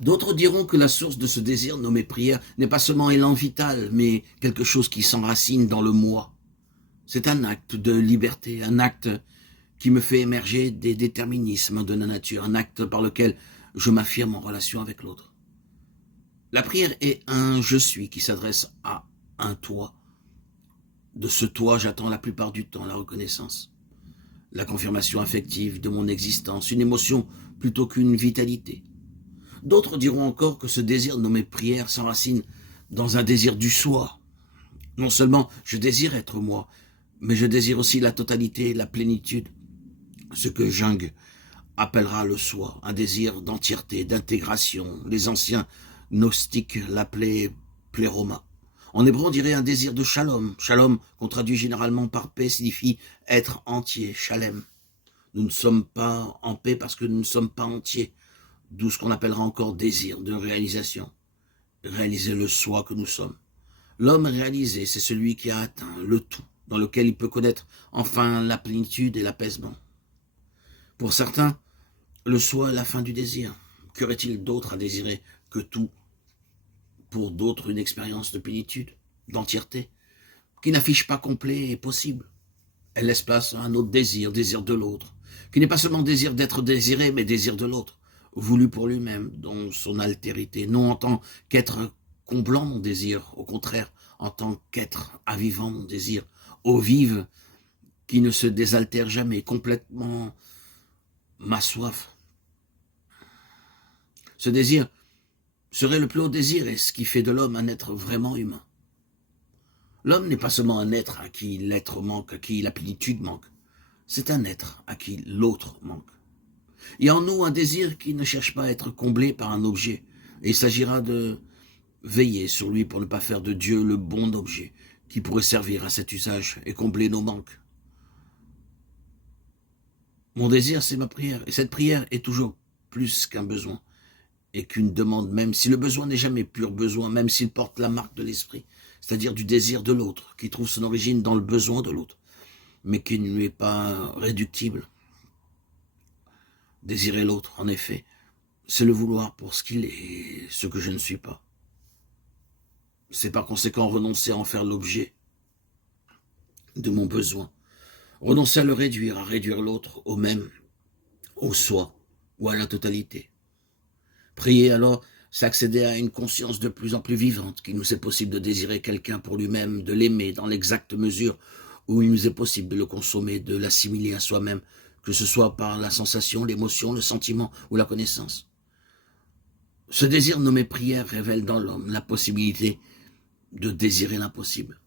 D'autres diront que la source de ce désir nommé prière n'est pas seulement élan vital, mais quelque chose qui s'enracine dans le moi. C'est un acte de liberté, un acte qui me fait émerger des déterminismes de la nature, un acte par lequel je m'affirme en relation avec l'autre. La prière est un « je suis » qui s'adresse à un « toi ». De ce « toi », j'attends la plupart du temps la reconnaissance, la confirmation affective de mon existence, une émotion plutôt qu'une vitalité. D'autres diront encore que ce désir nommé prière s'enracine dans un désir du soi. Non seulement je désire être moi, mais je désire aussi la totalité, la plénitude, ce que Jung appellera le soi, un désir d'entièreté, d'intégration. Les anciens gnostiques l'appelaient pléroma. En hébreu, on dirait un désir de shalom. Shalom, qu'on traduit généralement par paix, signifie être entier, shalem. Nous ne sommes pas en paix parce que nous ne sommes pas entiers, d'où ce qu'on appellera encore désir de réalisation. Réaliser le soi que nous sommes. L'homme réalisé, c'est celui qui a atteint le tout, dans lequel il peut connaître enfin la plénitude et l'apaisement. Pour certains, le soi est la fin du désir. Qu'aurait-il d'autre à désirer que tout? Pour d'autres, une expérience de plénitude, d'entièreté, qui n'affiche pas complet et possible. Elle laisse place à un autre désir, désir de l'autre, qui n'est pas seulement désir d'être désiré, mais désir de l'autre, voulu pour lui-même, dans son altérité, non en tant qu'être comblant mon désir, au contraire, en tant qu'être avivant mon désir, eau vive, qui ne se désaltère jamais, complètement ma soif. Ce désir serait le plus haut désir et ce qui fait de l'homme un être vraiment humain. L'homme n'est pas seulement un être à qui l'être manque, à qui la plénitude manque. C'est un être à qui l'autre manque. Il y a en nous un désir qui ne cherche pas à être comblé par un objet. Et il s'agira de veiller sur lui pour ne pas faire de Dieu le bon objet qui pourrait servir à cet usage et combler nos manques. Mon désir, c'est ma prière. Et cette prière est toujours plus qu'un besoin et qu'une demande, même si le besoin n'est jamais pur besoin, même s'il porte la marque de l'esprit, c'est-à-dire du désir de l'autre, qui trouve son origine dans le besoin de l'autre, mais qui ne lui est pas réductible. Désirer l'autre, en effet, c'est le vouloir pour ce qu'il est, ce que je ne suis pas. C'est par conséquent renoncer à en faire l'objet de mon besoin, renoncer à réduire l'autre au même, au soi ou à la totalité. Prier alors, c'est accéder à une conscience de plus en plus vivante, qu'il nous est possible de désirer quelqu'un pour lui-même, de l'aimer dans l'exacte mesure où il nous est possible de le consommer, de l'assimiler à soi-même, que ce soit par la sensation, l'émotion, le sentiment ou la connaissance. Ce désir nommé prière révèle dans l'homme la possibilité de désirer l'impossible.